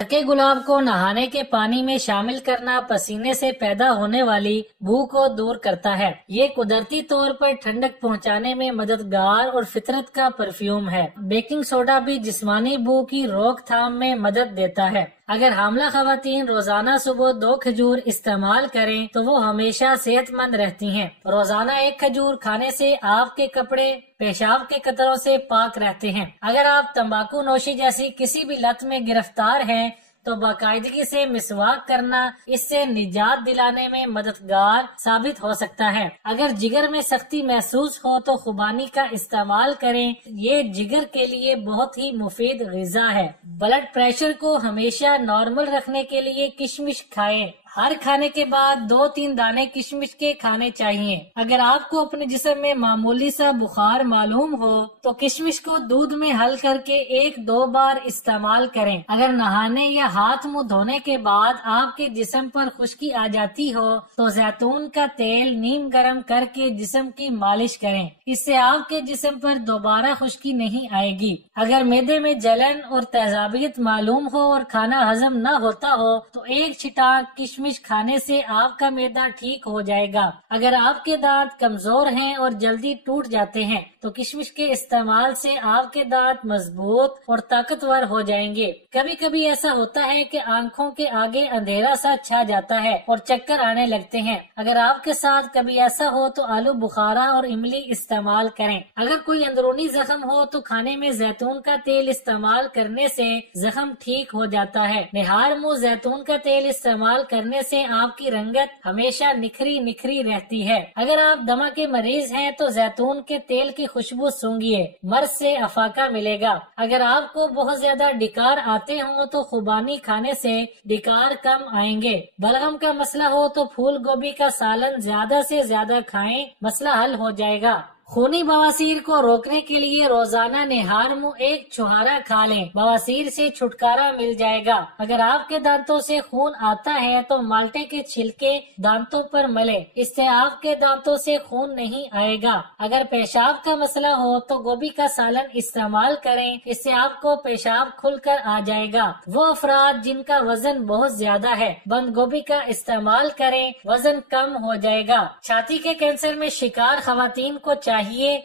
के गुलाब को नहाने के पानी में शामिल करना पसीने से पैदा होने वाली बू को दूर करता है। ये कुदरती तौर पर ठंडक पहुंचाने में मददगार और फितरत का परफ्यूम है। बेकिंग सोडा भी जिस्मानी बू की रोकथाम में मदद देता है। अगर हामला खवातीन रोजाना सुबह 2 खजूर इस्तेमाल करें तो वो हमेशा सेहतमंद रहती हैं। रोजाना 1 खजूर खाने से आपके कपड़े पेशाब के कतरों से पाक रहते हैं। अगर आप तंबाकू नोशी जैसी किसी भी लत में गिरफ्तार हैं तो बाकायदगी से मिसवाक करना इससे निजात दिलाने में मददगार साबित हो सकता है। अगर जिगर में सख्ती महसूस हो तो खुबानी का इस्तेमाल करें। ये जिगर के लिए बहुत ही मुफीद ग़िज़ा है। ब्लड प्रेशर को हमेशा नॉर्मल रखने के लिए किशमिश खाएं। हर खाने के बाद 2-3 दाने किशमिश के खाने चाहिए। अगर आपको अपने जिस्म में मामूली सा बुखार मालूम हो तो किशमिश को दूध में हल करके 1-2 बार इस्तेमाल करें। अगर नहाने या हाथ मुंह धोने के बाद आपके जिस्म पर खुश्की आ जाती हो तो जैतून का तेल नीम गर्म करके जिस्म की मालिश करें। इससे आपके जिस्म पर दोबारा खुश्की नहीं आएगी। अगर मैदे में जलन और तेजाबियत मालूम हो और खाना हजम न होता हो तो 1 छिटाक किशमिश खाने से आपका मैदा ठीक हो जाएगा। अगर आपके दांत कमजोर हैं और जल्दी टूट जाते हैं तो किशमिश के इस्तेमाल से आपके दांत मजबूत और ताकतवर हो जाएंगे। कभी कभी ऐसा होता है कि आंखों के आगे अंधेरा सा छा जाता है और चक्कर आने लगते हैं। अगर आपके साथ कभी ऐसा हो तो आलू बुखारा और इमली इस्तेमाल करें। अगर कोई अंदरूनी जख्म हो तो खाने में जैतून का तेल इस्तेमाल करने से जख्म ठीक हो जाता है। निहार मुंह जैतून का तेल इस्तेमाल करने से आपकी रंगत हमेशा निखरी निखरी रहती है। अगर आप दमा के मरीज हैं तो जैतून के तेल की खुशबू सूंघिए, मर्ज से अफाका मिलेगा। अगर आपको बहुत ज्यादा डिकार आते हों तो खुबानी खाने से डिकार कम आएंगे। बलगम का मसला हो तो फूल गोभी का सालन ज्यादा से ज्यादा खाएं, मसला हल हो जाएगा। खूनी बवासीर को रोकने के लिए रोजाना निहार मुंह 1 छुहारा खा लें, बवासीर से छुटकारा मिल जाएगा। अगर आपके दांतों से खून आता है तो माल्टे के छिलके दांतों पर मले, इससे आपके दांतों से खून नहीं आएगा। अगर पेशाब का मसला हो तो गोभी का सालन इस्तेमाल करें, इससे आपको पेशाब खुलकर आ जाएगा। वो अफराद जिनका वजन बहुत ज्यादा है बंद गोभी का इस्तेमाल करें, वजन कम हो जाएगा। छाती के कैंसर में शिकार खवातीन को चाहिए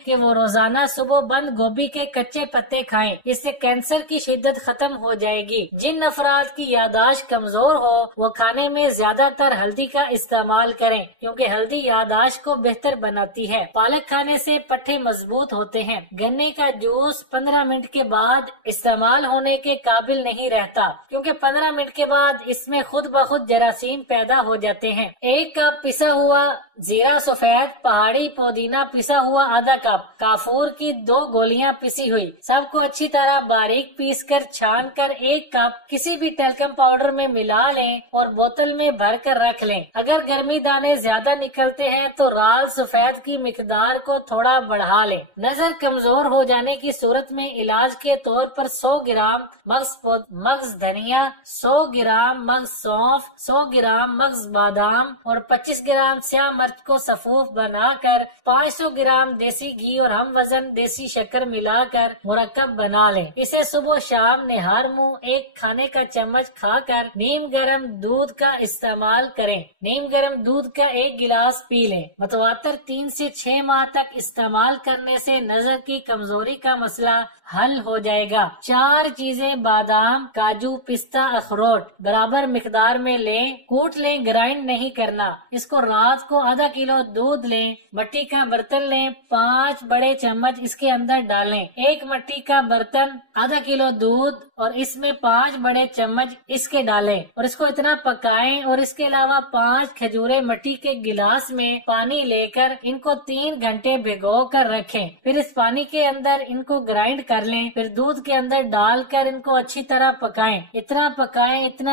कि वो रोजाना सुबह बंद गोभी के कच्चे पत्ते खाएं, इससे कैंसर की शिद्दत खत्म हो जाएगी। जिन अफराद की यादाश्त कमजोर हो वो खाने में ज्यादातर हल्दी का इस्तेमाल करें, क्योंकि हल्दी यादाश्त को बेहतर बनाती है। पालक खाने से पट्टे मजबूत होते हैं। गन्ने का जूस 15 मिनट के बाद इस्तेमाल होने के काबिल नहीं रहता, क्योंकि 15 मिनट के बाद इसमें खुद ब खुद जरासीम पैदा हो जाते हैं। 1 कप पिसा हुआ जीरा सफेद, पहाड़ी पुदीना पिसा हुआ आधा कप, काफूर की 2 गोलियां पिसी हुई, सबको अच्छी तरह बारीक पीस कर छान कर 1 कप किसी भी टेल्कम पाउडर में मिला लें और बोतल में भर कर रख लें। अगर गर्मी दाने ज्यादा निकलते हैं तो राल सफेद की मिकदार को थोड़ा बढ़ा लें। नजर कमजोर हो जाने की सूरत में इलाज के तौर पर 100 ग्राम मगज धनिया, 100 ग्राम मगज सौंफ, 100 ग्राम मगज बादाम और 25 ग्राम स्याह मर्च को सफूफ बनाकर 500 ग्राम देसी घी और हम वजन देसी शक्कर मिलाकर मुरक्कब बना लें। इसे सुबह शाम निहार मुंह 1 खाने का चम्मच खाकर नीम गर्म दूध का इस्तेमाल करें। नीम गर्म दूध का 1 गिलास पी लें। मतवातर 3 से 6 माह तक इस्तेमाल करने से नजर की कमजोरी का मसला हल हो जाएगा। 4 चीजें बादाम, काजू, पिस्ता, अखरोट बराबर मिकदार में लें, कूट लें, ग्राइंड नहीं करना। इसको रात को आधा किलो दूध लें, मट्टी का बर्तन लें, 5 बड़े चम्मच इसके अंदर डालें। 1 मट्टी का बर्तन, आधा किलो दूध और इसमें 5 बड़े चम्मच इसके डालें और इसको इतना पकाएं और इसके अलावा 5 खजूरें मट्टी के गिलास में पानी लेकर इनको 3 घंटे भिगो कर रखें। फिर इस पानी के अंदर इनको ग्राइंड कर लें। फिर दूध के अंदर डालकर इनको अच्छी तरह पकाएं। इतना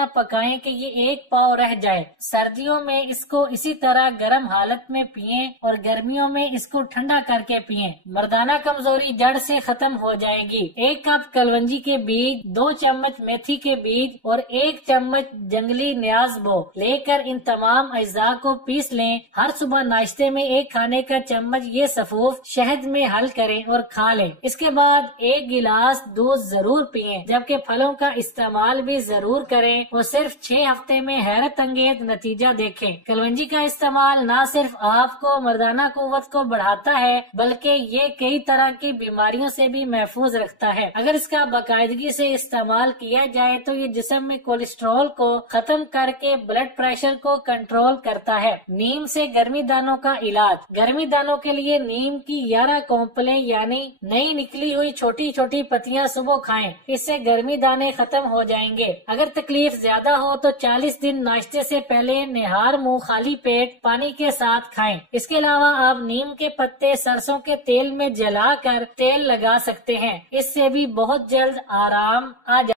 पकाएं कि ये 1 पाव रह जाए। सर्दियों में इसको इसी तरह गर्म حالت میں پئیں اور گرمیوں میں اس کو ٹھنڈا کر کے پئیں۔ مردانہ کمزوری جڑ سے ختم ہو جائے گی۔ 1 کپ کلونجی کے بیج، 2 چمچ میتھی کے بیج اور 1 چمچ جنگلی نیاز بو لے کر ان تمام اجزاء کو پیس لیں۔ ہر صبح ناشتے میں 1 کھانے کا چمچ یہ سفوف شہد میں حل کریں اور کھا لیں۔ اس کے بعد 1 گلاس دودھ ضرور پئیں، جبکہ پھلوں کا استعمال بھی ضرور کریں اور صرف 6 ہفتے میں حیرت انگیز نتیجہ دیکھیں۔ کلونجی کا استعمال نہ صرف آپ کو مردانہ قوت کو بڑھاتا ہے بلکہ یہ کئی طرح کی بیماریوں سے بھی محفوظ رکھتا ہے۔ اگر اس کا باقاعدگی سے استعمال کیا جائے تو یہ جسم میں کولیسٹرول کو ختم کر کے بلڈ پریشر کو کنٹرول کرتا ہے۔ نیم سے گرمی دانوں کا علاج۔ گرمی دانوں کے لیے نیم کی 11 کونپلیں یعنی نئی نکلی ہوئی چھوٹی چھوٹی پتیاں صبح کھائیں، اس سے گرمی دانے ختم ہو جائیں گے۔ اگر تکلیف زیادہ ہو تو 40 دن ناشتے سے پہلے نہار منہ خالی پیٹ پانی کے ساتھ کھائیں۔ اس کے علاوہ آپ نیم کے پتے سرسوں کے تیل میں جلا کر تیل لگا سکتے ہیں، اس سے بھی بہت جلد آرام آ جائے۔